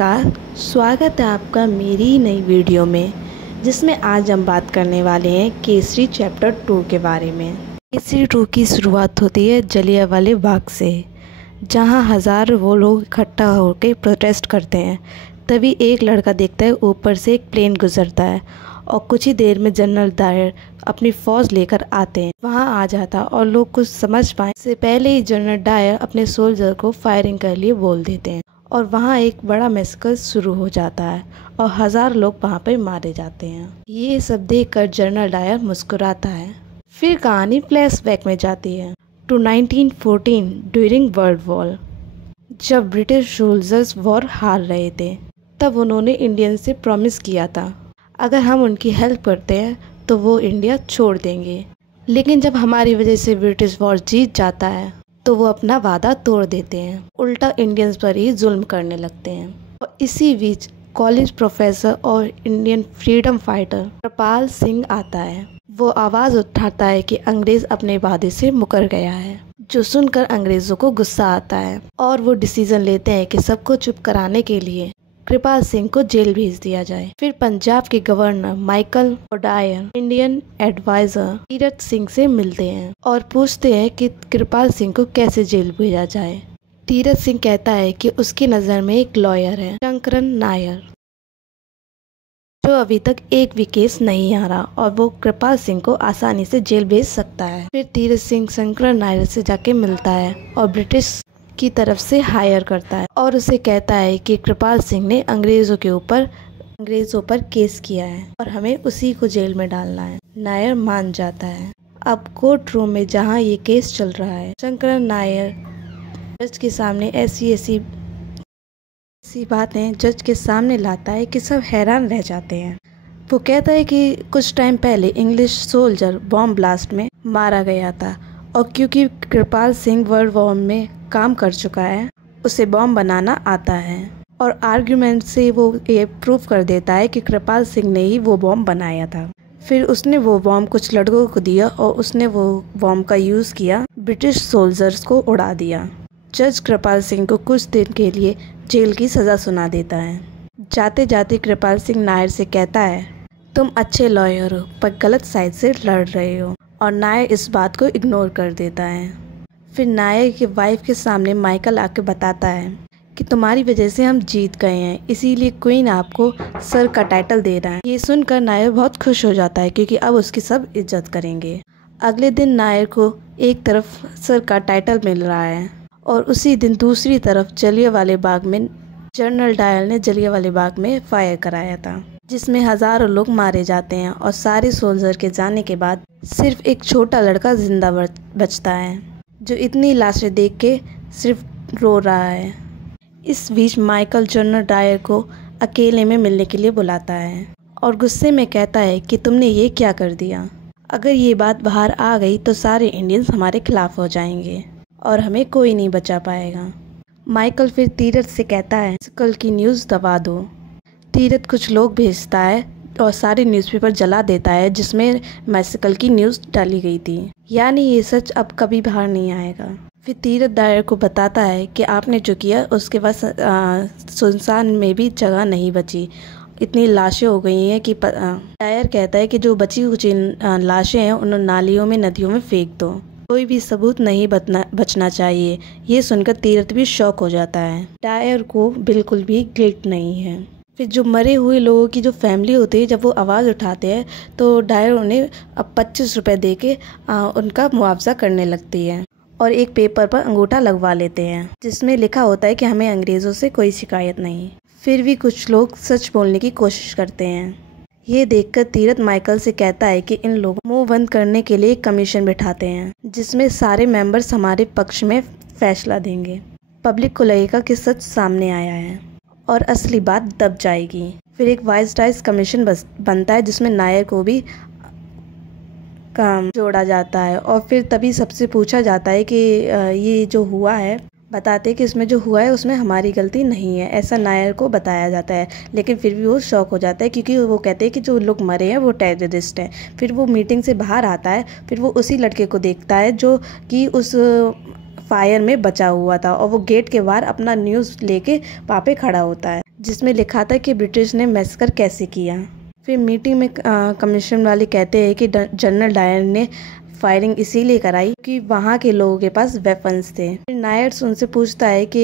नमस्कार, स्वागत है आपका मेरी नई वीडियो में, जिसमें आज हम बात करने वाले हैं केसरी चैप्टर 2 के बारे में। केसरी 2 की शुरुआत होती है जलियांवाला बाग से, जहां हज़ारों वो लोग इकट्ठा होकर प्रोटेस्ट करते हैं। तभी एक लड़का देखता है ऊपर से एक प्लेन गुजरता है और कुछ ही देर में जनरल डायर अपनी फ़ौज लेकर आते हैं। वहां आ जाता और लोग कुछ समझ पाए इससे पहले ही जनरल डायर अपने सोल्जर को फायरिंग के लिए बोल देते हैं और वहाँ एक बड़ा मैसेकर शुरू हो जाता है और हज़ार लोग वहाँ पर मारे जाते हैं। ये सब देखकर जनरल डायर मुस्कुराता है। फिर कहानी फ्लैशबैक में जाती है टू 1914 ड्यूरिंग वर्ल्ड वॉर। जब ब्रिटिश सोल्जर्स वॉर हार रहे थे, तब उन्होंने इंडियन से प्रॉमिस किया था अगर हम उनकी हेल्प करते हैं तो वो इंडिया छोड़ देंगे। लेकिन जब हमारी वजह से ब्रिटिश वॉर जीत जाता है तो वो अपना वादा तोड़ देते हैं, उल्टा इंडियंस पर ही जुल्म करने लगते हैं। और इसी बीच कॉलेज प्रोफेसर और इंडियन फ्रीडम फाइटर कृपाल सिंह आता है। वो आवाज़ उठाता है कि अंग्रेज़ अपने वादे से मुकर गया है, जो सुनकर अंग्रेज़ों को गुस्सा आता है और वो डिसीजन लेते हैं कि सबको चुप कराने के लिए कृपाल सिंह को जेल भेज दिया जाए। फिर पंजाब के governor Michael O'Dwyer Indian adviser Tirath Singh से मिलते हैं और पूछते हैं कि कृपाल सिंह को कैसे जेल भेजा जाए। तीरथ सिंह कहता है कि उसकी नज़र में एक लॉयर है, शंकरन नायर, जो अभी तक एक भी केस नहीं हारा और वो कृपाल सिंह को आसानी से जेल भेज सकता है। फिर तीरथ सिंह शंकरन नायर से जाके मिलता है और ब्रिटिश की तरफ से हायर करता है और उसे कहता है कि कृपाल सिंह ने अंग्रेज़ों पर केस किया है और हमें उसी को जेल में डालना है। नायर मान जाता है। अब कोर्ट रूम में जहाँ ये केस चल रहा है, शंकरन नायर जज के सामने ऐसी बातें जज के सामने लाता है कि सब हैरान रह जाते हैं। वो कहता है कि कुछ टाइम पहले इंग्लिश सोल्जर बॉम्ब ब्लास्ट में मारा गया था और क्योंकि कृपाल सिंह वर्ल्ड वॉर में काम कर चुका है, उसे बॉम्ब बनाना आता है और आर्गुमेंट से वो ये प्रूव कर देता है कि कृपाल सिंह ने ही वो बॉम्ब बनाया था। फिर उसने वो बॉम्ब कुछ लड़कों को दिया और उसने वो बॉम्ब का यूज़ किया, ब्रिटिश सोल्जर्स को उड़ा दिया। जज कृपाल सिंह को कुछ दिन के लिए जेल की सज़ा सुना देता है। जाते जाते कृपाल सिंह नायर से कहता है, तुम अच्छे लॉयर हो पर गलत साइड से लड़ रहे हो, और नायर इस बात को इग्नोर कर देता है। फिर नायर की वाइफ के सामने माइकल आके बताता है कि तुम्हारी वजह से हम जीत गए हैं, इसीलिए क्वीन आपको सर का टाइटल दे रहा है। ये सुनकर नायर बहुत खुश हो जाता है क्योंकि अब उसकी सब इज्जत करेंगे। अगले दिन नायर को एक तरफ सर का टाइटल मिल रहा है और उसी दिन दूसरी तरफ जलियांवाला बाग में जनरल डायर ने जलियांवाला बाग में फायर कराया था, जिसमें हज़ारों लोग मारे जाते हैं और सारे सोल्जर के जाने के बाद सिर्फ एक छोटा लड़का जिंदा बचता है, जो इतनी लाशें देख के सिर्फ रो रहा है। इस बीच माइकल जनरल डायर को अकेले में मिलने के लिए बुलाता है और गुस्से में कहता है कि तुमने ये क्या कर दिया। अगर ये बात बाहर आ गई तो सारे इंडियंस हमारे खिलाफ हो जाएंगे और हमें कोई नहीं बचा पाएगा। माइकल फिर तीरथ से कहता है कल की न्यूज़ दबा दो। तीरथ कुछ लोग भेजता है और सारे न्यूज़पेपर जला देता है जिसमें मैसेकर की न्यूज़ डाली गई थी, यानी ये सच अब कभी बाहर नहीं आएगा। फिर तीरथ डायर को बताता है कि आपने जो किया उसके बाद सुनसान में भी जगह नहीं बची, इतनी लाशें हो गई हैं कि डायर कहता है कि जो बची कुछ लाशें हैं उन नालियों में नदियों में फेंक दो, कोई भी सबूत नहीं बचना चाहिए। ये सुनकर तीरथ भी शॉक हो जाता है। डायर को बिल्कुल भी गिल्ट नहीं है। फिर जो मरे हुए लोगों की जो फैमिली होती है, जब वो आवाज़ उठाते हैं तो डायर उन्हें अब 25 रुपये दे के उनका मुआवजा करने लगती है और एक पेपर पर अंगूठा लगवा लेते हैं जिसमें लिखा होता है कि हमें अंग्रेज़ों से कोई शिकायत नहीं। फिर भी कुछ लोग सच बोलने की कोशिश करते हैं। ये देखकर तीरथ माइकल से कहता है कि इन लोगों मुंह बंद करने के लिए एक कमीशन बिठाते हैं जिसमें सारे मेंबर्स हमारे पक्ष में फैसला देंगे। पब्लिक को लगेगा कि सच सामने आया है और असली बात दब जाएगी। फिर एक वाइसरायज कमीशन बनता है जिसमें नायर को भी काम जोड़ा जाता है और फिर तभी सबसे पूछा जाता है कि ये जो हुआ है, बताते कि इसमें जो हुआ है उसमें हमारी गलती नहीं है, ऐसा नायर को बताया जाता है। लेकिन फिर भी वो शॉक हो जाता है क्योंकि वो कहते हैं कि जो लोग मरे हैं वो टेररिस्ट हैं। फिर वो मीटिंग से बाहर आता है, फिर वो उसी लड़के को देखता है जो कि उस फायर में बचा हुआ था और वो गेट के बाहर अपना न्यूज़ लेके वहाँ पे खड़ा होता है। जिसमें लिखा था कि ब्रिटिश ने मैसेकर कैसे किया। फिर मीटिंग में कमीशन वाले कहते हैं कि जनरल डायर ने फायरिंग इसीलिए कराई कि वहाँ के लोगों के पास वेपन्स थे। फिर नायर उनसे पूछता है कि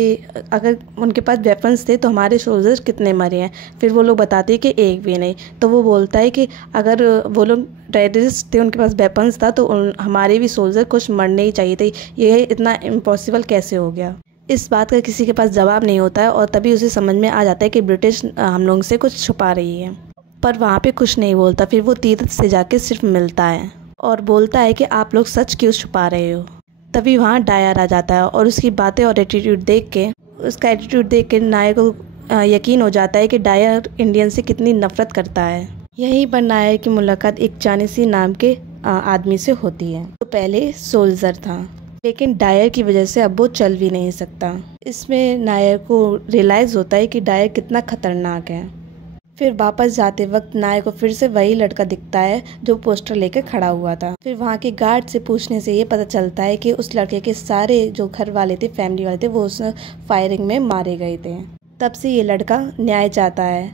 अगर उनके पास वेपन्स थे तो हमारे सोल्जर्स कितने मरे हैं। फिर वो लोग बताते हैं कि एक भी नहीं। तो वो बोलता है कि अगर वो लोग टेररिस्ट थे, उनके पास वेपन्स था, तो हमारे भी सोल्जर कुछ मरने ही चाहिए थे। ये इतना इम्पॉसिबल कैसे हो गया। इस बात का किसी के पास जवाब नहीं होता है और तभी उसे समझ में आ जाता है कि ब्रिटिश हम लोगों से कुछ छुपा रही है, पर वहाँ पे कुछ नहीं बोलता। फिर वो तीरथ से जाके सिर्फ मिलता है और बोलता है कि आप लोग सच क्यों छुपा रहे हो। तभी वहाँ डायर आ जाता है और उसकी बातें और उसका एटीट्यूड देख के नायर को यकीन हो जाता है कि डायर इंडियन से कितनी नफरत करता है। यहीं पर नायर की मुलाकात एक जानीसी नाम के आदमी से होती है, तो पहले सोल्जर था, लेकिन डायर की वजह से अब वो चल भी नहीं सकता। इसमें नायर को रियलाइज़ होता है कि डायर कितना खतरनाक है। फिर वापस जाते वक्त नायर को फिर से वही लड़का दिखता है जो पोस्टर लेकर खड़ा हुआ था। फिर वहाँ के गार्ड से पूछने से ये पता चलता है कि उस लड़के के सारे जो घर वाले थे, फैमिली वाले थे, वो उस फायरिंग में मारे गए थे। तब से ये लड़का न्याय चाहता है।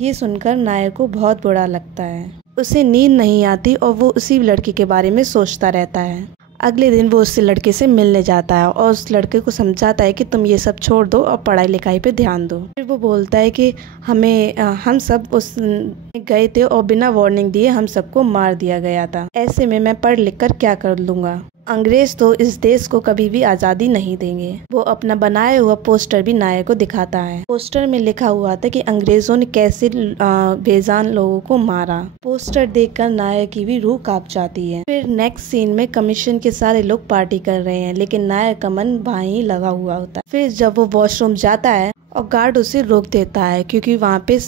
ये सुनकर नायर को बहुत बुरा लगता है। उसे नींद नहीं आती और वो उसी लड़के के बारे में सोचता रहता है। अगले दिन वो उस लड़के से मिलने जाता है और उस लड़के को समझाता है कि तुम ये सब छोड़ दो और पढ़ाई लिखाई पे ध्यान दो। फिर वो बोलता है कि हम सब उस गए थे और बिना वार्निंग दिए हम सबको मार दिया गया था। ऐसे में मैं पढ़ लिख कर क्या कर लूँगा। अंग्रेज तो इस देश को कभी भी आज़ादी नहीं देंगे। वो अपना बनाया हुआ पोस्टर भी नायर को दिखाता है। पोस्टर में लिखा हुआ था कि अंग्रेजों ने कैसे बेजान लोगों को मारा। पोस्टर देखकर नायर की भी रूह कांप जाती है। फिर नेक्स्ट सीन में कमीशन के सारे लोग पार्टी कर रहे हैं, लेकिन नायर का मन वहीं लगा हुआ होता है। फिर जब वो वॉशरूम जाता है और गार्ड उसे रोक देता है क्योंकि वहाँ पे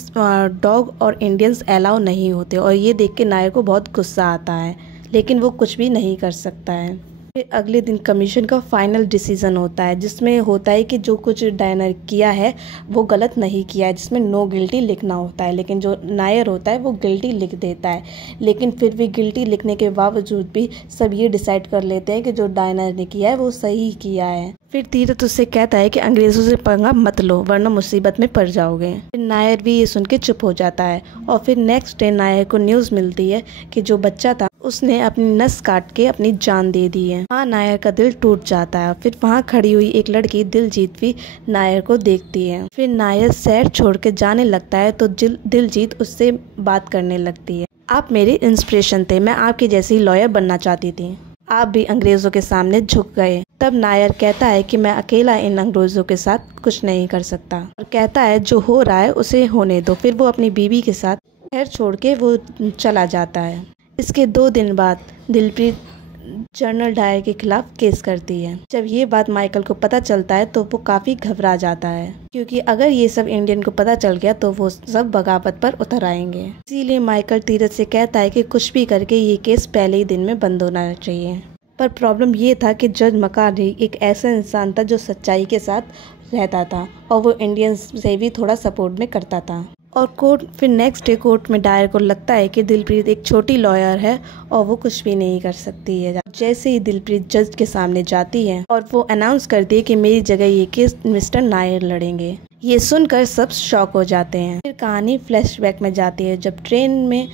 डॉग और इंडियंस अलाउ नहीं होते, और ये देख के नायर को बहुत गुस्सा आता है, लेकिन वो कुछ भी नहीं कर सकता है। फिर अगले दिन कमीशन का फाइनल डिसीजन होता है, जिसमें होता है कि जो कुछ डायना किया है वो गलत नहीं किया है, जिसमें नो गिल्टी लिखना होता है। लेकिन जो नायर होता है वो गिल्टी लिख देता है, लेकिन फिर भी गिल्टी लिखने के बावजूद भी सब ये डिसाइड कर लेते हैं कि जो डायना ने किया है वो सही किया है। फिर तीरथ उससे कहता है कि अंग्रेजों से पंगा मत लो वरना मुसीबत में पड़ जाओगे। फिर नायर भी ये सुन के चुप हो जाता है और फिर नेक्स्ट डे नायर को न्यूज़ मिलती है कि जो बच्चा था उसने अपनी नस काट के अपनी जान दे दी है। हाँ, नायर का दिल टूट जाता है। फिर वहाँ खड़ी हुई एक लड़की दिलजीत भी नायर को देखती है। फिर नायर शहर छोड़ के जाने लगता है तो दिलजीत उससे बात करने लगती है। आप मेरी इंस्पिरेशन थे, मैं आपकी जैसी लॉयर बनना चाहती थी, आप भी अंग्रेजों के सामने झुक गए। तब नायर कहता है कि मैं अकेला इन अंग्रेजों के साथ कुछ नहीं कर सकता, और कहता है जो हो रहा है उसे होने दो। फिर वो अपनी बीवी के साथ शहर छोड़ के वो चला जाता है। इसके 2 दिन बाद दिलप्रीत जनरल डायर के खिलाफ केस करती है। जब ये बात माइकल को पता चलता है तो वो काफ़ी घबरा जाता है, क्योंकि अगर ये सब इंडियन को पता चल गया तो वो सब बगावत पर उतर आएंगे। इसीलिए माइकल तीरथ से कहता है कि कुछ भी करके ये केस पहले ही दिन में बंद होना चाहिए। पर प्रॉब्लम ये था कि जज मकारी एक ऐसा इंसान था जो सच्चाई के साथ रहता था और वो इंडियंस से भी थोड़ा सपोर्ट में करता था। और फिर नेक्स्ट डे कोर्ट में डायर को लगता है कि दिलप्रीत एक छोटी लॉयर है और वो कुछ भी नहीं कर सकती है। जैसे ही दिलप्रीत जज के सामने जाती है और वो अनाउंस करती है कि मेरी जगह ये केस मिस्टर नायर लड़ेंगे। ये सुनकर सब शॉक हो जाते हैं। फिर कहानी फ्लैशबैक में जाती है, जब ट्रेन में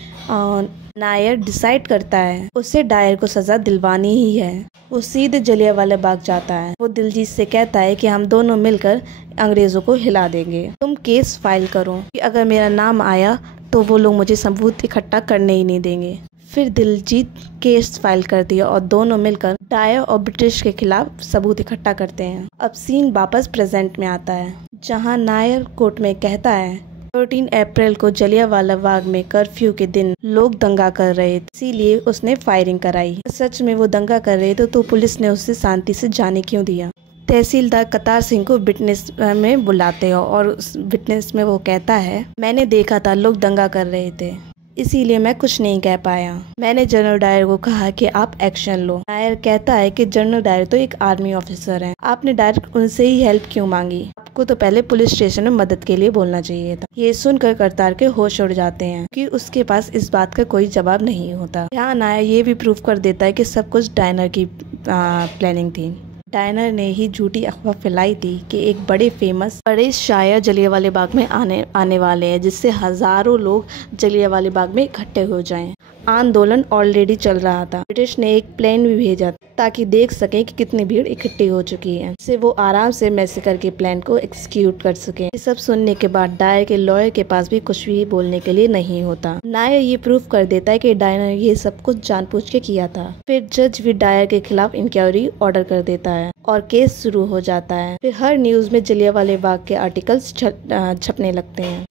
नायर डिसाइड करता है उसे डायर को सजा दिलवानी ही है। वो सीधे जलियांवाला बाग जाता है। वो दिलजीत से कहता है कि हम दोनों मिलकर अंग्रेजों को हिला देंगे, तुम केस फाइल करो कि अगर मेरा नाम आया तो वो लोग मुझे सबूत इकट्ठा करने ही नहीं देंगे। फिर दिलजीत केस फाइल करती है और दोनों मिलकर डायर और ब्रिटिश के खिलाफ सबूत इकट्ठा करते हैं। अब सीन वापस प्रेजेंट में आता है, जहाँ नायर कोर्ट में कहता है 13 अप्रैल को जलियांवाला बाग में कर्फ्यू के दिन लोग दंगा कर रहे थे, इसीलिए उसने फायरिंग कराई। सच में वो दंगा कर रहे थे तो पुलिस ने उसे शांति से जाने क्यों दिया। तहसीलदार कतार सिंह को विटनेस में बुलाते हो और उस विटनेस में वो कहता है मैंने देखा था लोग दंगा कर रहे थे, इसीलिए मैं कुछ नहीं कह पाया। मैंने जनरल डायर को कहा कि आप एक्शन लो। नायर कहता है कि जनरल डायर तो एक आर्मी ऑफिसर हैं, आपने डायरेक्ट उनसे ही हेल्प क्यों मांगी, आपको तो पहले पुलिस स्टेशन में मदद के लिए बोलना चाहिए था। ये सुनकर करतार के होश उड़ जाते हैं कि उसके पास इस बात का कोई जवाब नहीं होता। यहाँ नायर ये भी प्रूव कर देता है कि सब कुछ डायना की प्लानिंग थी। डायना ने ही झूठी अफवाह फैलाई थी कि एक बड़े शायर जलियांवाला बाग में आने वाले हैं, जिससे हजारों लोग जलियांवाला बाग में इकट्ठे हो जाएं। आंदोलन ऑलरेडी चल रहा था। ब्रिटिश ने एक प्लेन भी भेजा ताकि देख सके कि कितनी भीड़ इकट्ठी हो चुकी है, जिससे वो आराम से मैसेकर के प्लान को एग्जीक्यूट कर सके। ये सब सुनने के बाद डायर के लॉयर के पास भी कुछ भी बोलने के लिए नहीं होता। नायर ये प्रूफ कर देता है कि डायर ने ये सब कुछ जानबूझ के किया था। फिर जज भी डायर के खिलाफ इंक्वायरी ऑर्डर कर देता है और केस शुरू हो जाता है। फिर हर न्यूज में जलियांवाला बाग के आर्टिकल्स छपने लगते हैं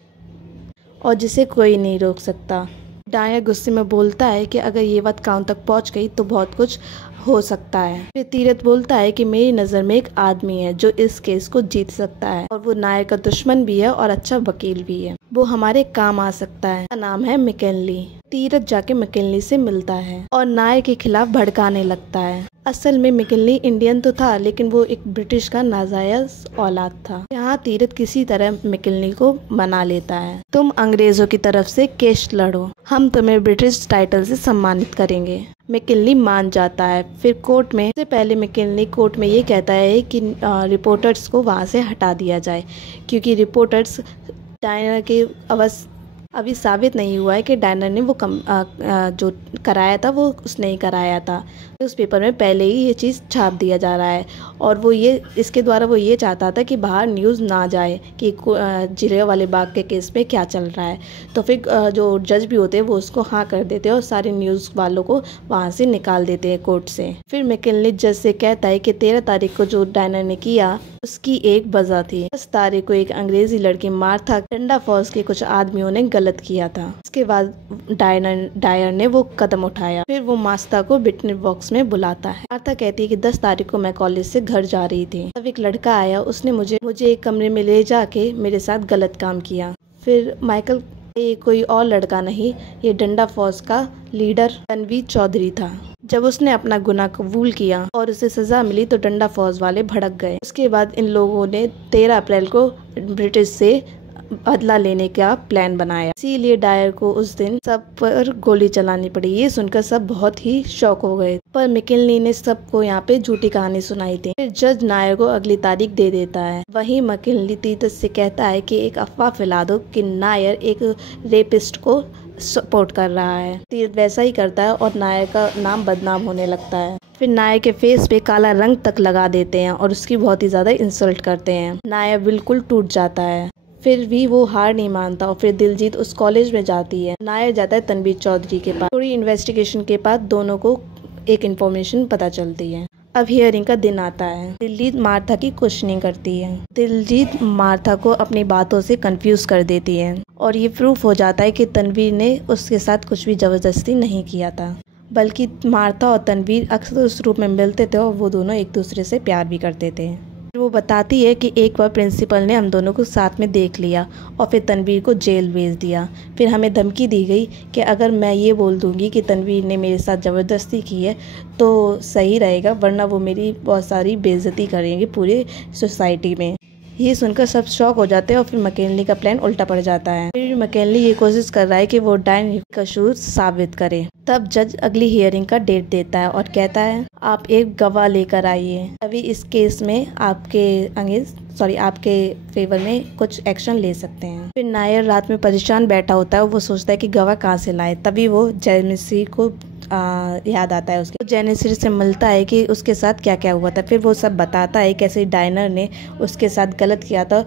और जिसे कोई नहीं रोक सकता। डायर गुस्से में बोलता है कि अगर ये बात कान तक पहुंच गई तो बहुत कुछ हो सकता है। फिर तीरथ बोलता है कि मेरी नज़र में एक आदमी है जो इस केस को जीत सकता है और वो नायर का दुश्मन भी है और अच्छा वकील भी है। वो हमारे काम आ सकता है। उसका नाम है मैकिनली। तीरथ जाके मैकिनली से मिलता है और नायर के खिलाफ भड़काने लगता है। असल में मैकिनली इंडियन तो था, लेकिन वो एक ब्रिटिश का नाजायज औलाद था। यहाँ तीरथ किसी तरह मैकिनली को मना लेता है। तुम अंग्रेजों की तरफ से केस लड़ो, हम तुम्हें ब्रिटिश टाइटल से सम्मानित करेंगे। मैकिनली मान जाता है। फिर कोर्ट में से पहले मैकिनली कोर्ट में ये कहता है कि रिपोर्टर्स को वहाँ से हटा दिया जाए, क्योंकि रिपोर्टर्स डायना के अभी साबित नहीं हुआ है कि डायना ने वो जो कराया था वो उसने ही कराया था। उस पेपर में पहले ही ये चीज़ छाप दिया जा रहा है और वो इसके द्वारा वो ये चाहता था कि बाहर न्यूज़ ना जाए कि जलियांवाला बाग के केस में क्या चल रहा है। तो फिर जो जज भी होते हैं वो उसको हाँ कर देते हैं और सारे न्यूज़ वालों को वहाँ से निकाल देते हैं कोर्ट से। फिर मैकिनली जज से कहता है कि 13 तारीख को जो डायना ने किया उसकी एक वजह थी। 10 तारीख को एक अंग्रेजी लड़की मार्था डंडा फौज के कुछ आदमियों ने गलत किया था। उसके बाद डायर ने वो कदम उठाया। फिर वो मार्था को विटनेस बॉक्स में बुलाता है। मार्था कहती है कि 10 तारीख को मैं कॉलेज से घर जा रही थी, तब एक लड़का आया, उसने मुझे एक कमरे में ले जाके मेरे साथ गलत काम किया। फिर माइकल, ये कोई और लड़का नहीं, ये डंडा फौज का लीडर तनवीर चौधरी था। जब उसने अपना गुनाह कबूल किया और उसे सजा मिली तो डंडा फौज वाले भड़क गए। उसके बाद इन लोगों ने 13 अप्रैल को ब्रिटिश से बदला लेने का प्लान बनाया। इसीलिए डायर को उस दिन सब पर गोली चलानी पड़ी। ये सुनकर सब बहुत ही शॉक हो गए, पर मैकिनली ने सबको यहाँ पे झूठी कहानी सुनाई थी। फिर जज नायर को अगली तारीख दे देता है। वहीं मैकिनली तीरथ से कहता है कि एक अफवाह फैला दो कि नायर एक रेपिस्ट को सपोर्ट कर रहा है। तीरथ वैसा ही करता है और नायर का नाम बदनाम होने लगता है। फिर नायर के फेस पे काला रंग तक लगा देते हैं और उसकी बहुत ही ज्यादा इंसल्ट करते हैं। नायर बिल्कुल टूट जाता है। फिर भी वो हार नहीं मानता और फिर दिलजीत उस कॉलेज में जाती है। नायर जाता है तनवीर चौधरी के पास। थोड़ी इन्वेस्टिगेशन के बाद दोनों को एक इन्फॉर्मेशन पता चलती है। अब हियरिंग का दिन आता है। दिलजीत मार्था की क्वेश्चनिंग करती है। दिलजीत मार्था को अपनी बातों से कंफ्यूज कर देती है और ये प्रूफ हो जाता है कि तनवीर ने उसके साथ कुछ भी जबरदस्ती नहीं किया था, बल्कि मार्था और तनवीर अक्सर उस रूप में मिलते थे और वो दोनों एक दूसरे से प्यार भी करते थे। वो बताती है कि एक बार प्रिंसिपल ने हम दोनों को साथ में देख लिया और फिर तनवीर को जेल भेज दिया। फिर हमें धमकी दी गई कि अगर मैं ये बोल दूंगी कि तनवीर ने मेरे साथ ज़बरदस्ती की है तो सही रहेगा, वरना वो मेरी बहुत सारी बेइज्जती करेंगे पूरे सोसाइटी में। ये सुनकर सब शॉक हो जाते हैं और फिर मैकिनली का प्लान उल्टा पड़ जाता है। फिर मैकिनली ये कोशिश कर रहा है कि वो डायन का कसूर साबित करे। तब जज अगली हियरिंग का डेट देता है और कहता है आप एक गवाह लेकर आइए, अभी इस केस में आपके फेवर में कुछ एक्शन ले सकते हैं। फिर नायर रात में परेशान बैठा होता है। वो सोचता है कि गवाह कहाँ से लाए। तभी वो जेनिसी को याद आता है उसके। जेनिसी से मिलता है कि उसके साथ क्या क्या हुआ था। फिर वो सब बताता है कैसे डायनर ने उसके साथ गलत किया था।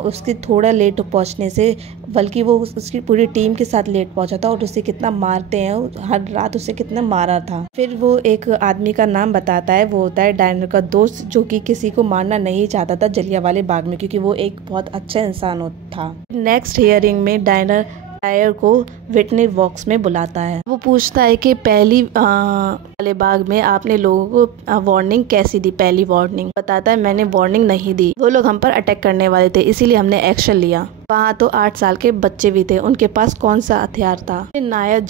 उसके थोड़ा लेट पहुंचने से, बल्कि वो उसकी पूरी टीम के साथ लेट पहुंचा था और उसे कितना मारते हैं, हर रात उसे कितना मारा था। फिर वो एक आदमी का नाम बताता है, वो होता है डायनर का दोस्त, जो कि किसी को मारना नहीं चाहता था जलियांवाला बाग में, क्योंकि वो एक बहुत अच्छा इंसान था। नेक्स्ट हियरिंग में डायनर को विटनेस बॉक्स में बुलाता है। वो पूछता है कि पहली वाले बाग में आपने लोगों को वार्निंग कैसी दी। पहली वार्निंग बताता है मैंने वार्निंग नहीं दी, वो लोग हम पर अटैक करने वाले थे, इसीलिए हमने एक्शन लिया। वहाँ तो 8 साल के बच्चे भी थे, उनके पास कौन सा हथियार था। नायर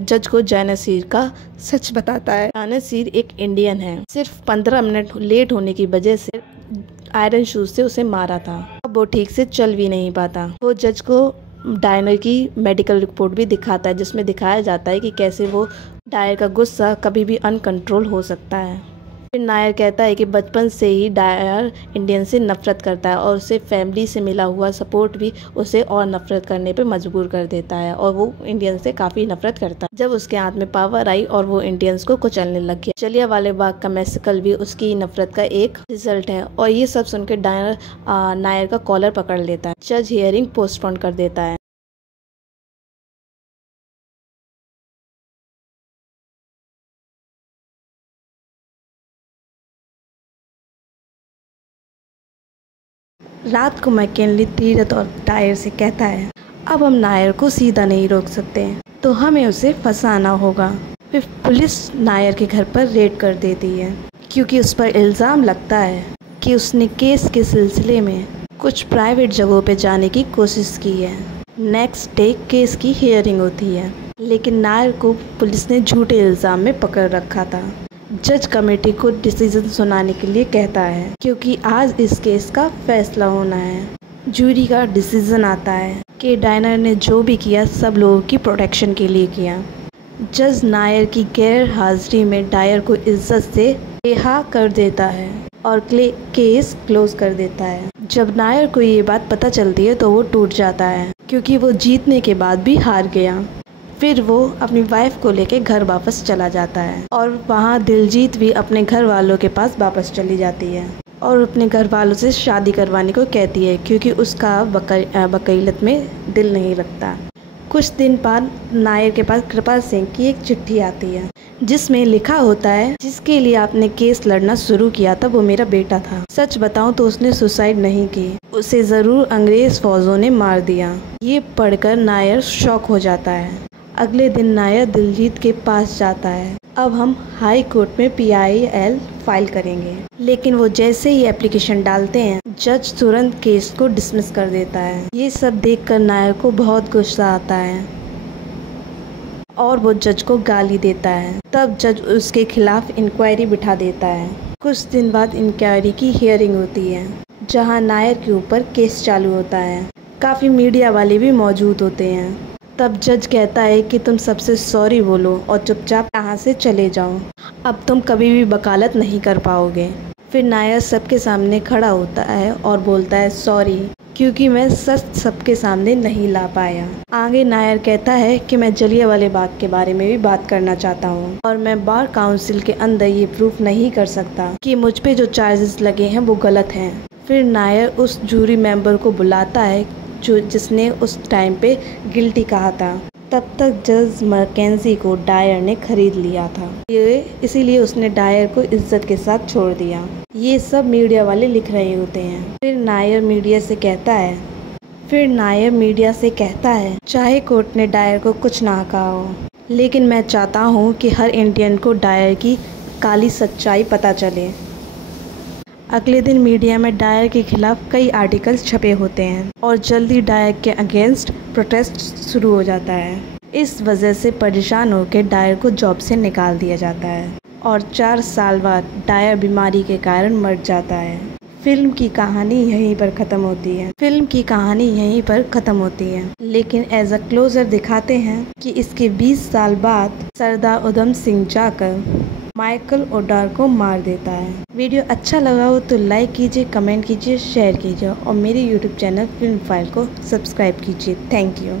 जज को जानासीर का सच बताता है। जानासीर एक इंडियन है, सिर्फ 15 मिनट लेट होने की वजह से आयरन शूज से उसे मारा था। अब वो ठीक से चल भी नहीं पाता। वो जज को डायनर की मेडिकल रिपोर्ट भी दिखाता है, जिसमें दिखाया जाता है कि कैसे वो डायर का गुस्सा कभी भी अनकंट्रोल हो सकता है। फिर नायर कहता है कि बचपन से ही डायर इंडियन से नफरत करता है और उसे फैमिली से मिला हुआ सपोर्ट भी उसे और नफरत करने पे मजबूर कर देता है और वो इंडियन से काफ़ी नफरत करता है। जब उसके हाथ में पावर आई और वो इंडियंस को कुचलने लग गया। जलियांवाला बाग का मैसेकर भी उसकी नफरत का एक रिजल्ट है और ये सब सुनकर डायर नायर का कॉलर पकड़ लेता है। जज हियरिंग पोस्टपोन कर देता है। रात को मैकिनली तीरथ और डायर से कहता है, अब हम नायर को सीधा नहीं रोक सकते तो हमें उसे फंसाना होगा। फिर पुलिस नायर के घर पर रेड कर देती है क्योंकि उस पर इल्ज़ाम लगता है कि उसने केस के सिलसिले में कुछ प्राइवेट जगहों पे जाने की कोशिश की है। नेक्स्ट डे केस की हियरिंग होती है लेकिन नायर को पुलिस ने झूठे इल्ज़ाम में पकड़ रखा था। जज कमेटी को डिसीजन सुनाने के लिए कहता है क्योंकि आज इस केस का फैसला होना है। जूरी का डिसीजन आता है कि डायनर ने जो भी किया सब लोगों की प्रोटेक्शन के लिए किया। जज नायर की गैर हाजिरी में डायर को इज्जत से रिहा कर देता है और केस क्लोज कर देता है। जब नायर को ये बात पता चलती है तो वो टूट जाता है क्योंकि वो जीतने के बाद भी हार गया। फिर वो अपनी वाइफ को लेके घर वापस चला जाता है और वहाँ दिलजीत भी अपने घर वालों के पास वापस चली जाती है और अपने घर वालों से शादी करवाने को कहती है क्योंकि उसका वकीलत में दिल नहीं लगता। कुछ दिन बाद नायर के पास कृपाल सिंह की एक चिट्ठी आती है जिसमें लिखा होता है, जिसके लिए आपने केस लड़ना शुरू किया था वो मेरा बेटा था। सच बताऊं तो उसने सुसाइड नहीं की, उसे ज़रूर अंग्रेज फौजों ने मार दिया। ये पढ़कर नायर शॉक हो जाता है। अगले दिन नायर दिलजीत के पास जाता है। अब हम हाई कोर्ट में PIL फाइल करेंगे, लेकिन वो जैसे ही एप्लीकेशन डालते हैं जज तुरंत केस को डिसमिस कर देता है। ये सब देखकर नायर को बहुत गुस्सा आता है और वो जज को गाली देता है। तब जज उसके खिलाफ इंक्वायरी बिठा देता है। कुछ दिन बाद इंक्वायरी की हियरिंग होती है जहां नायर के ऊपर केस चालू होता है। काफ़ी मीडिया वाले भी मौजूद होते हैं। तब जज कहता है कि तुम सबसे सॉरी बोलो और चुपचाप यहाँ से चले जाओ, अब तुम कभी भी वकालत नहीं कर पाओगे। फिर नायर सबके सामने खड़ा होता है और बोलता है सॉरी क्योंकि मैं सच सबके सामने नहीं ला पाया। आगे नायर कहता है कि मैं जलियांवाला बाग के बारे में भी बात करना चाहता हूँ और मैं बार काउंसिल के अंदर ये प्रूफ नहीं कर सकता कि मुझ पे जो चार्जेस लगे हैं वो गलत हैं। फिर नायर उस जूरी मेंबर को बुलाता है जिसने उस टाइम पे गिल्टी कहा था। तब तक जज मैकेंजी को डायर ने खरीद लिया था, इसीलिए उसने डायर को इज्जत के साथ छोड़ दिया। ये सब मीडिया वाले लिख रहे होते हैं। फिर नायर मीडिया से कहता है चाहे कोर्ट ने डायर को कुछ ना कहा हो, लेकिन मैं चाहता हूँ कि हर इंडियन को डायर की काली सच्चाई पता चले। अगले दिन मीडिया में डायर के खिलाफ कई आर्टिकल्स छपे होते हैं और जल्दी डायर के अगेंस्ट प्रोटेस्ट शुरू हो जाता है। इस वजह से परेशान होकर डायर को जॉब से निकाल दिया जाता है और 4 साल बाद डायर बीमारी के कारण मर जाता है। फिल्म की कहानी यहीं पर ख़त्म होती है लेकिन एज अ क्लोजर दिखाते हैं कि इसके 20 साल बाद सरदार उधम सिंह जाकर माइकल ओडार को मार देता है। वीडियो अच्छा लगा हो तो लाइक कीजिए, कमेंट कीजिए, शेयर कीजिए और मेरे YouTube चैनल फिल्म फाइल को सब्सक्राइब कीजिए। Thank you.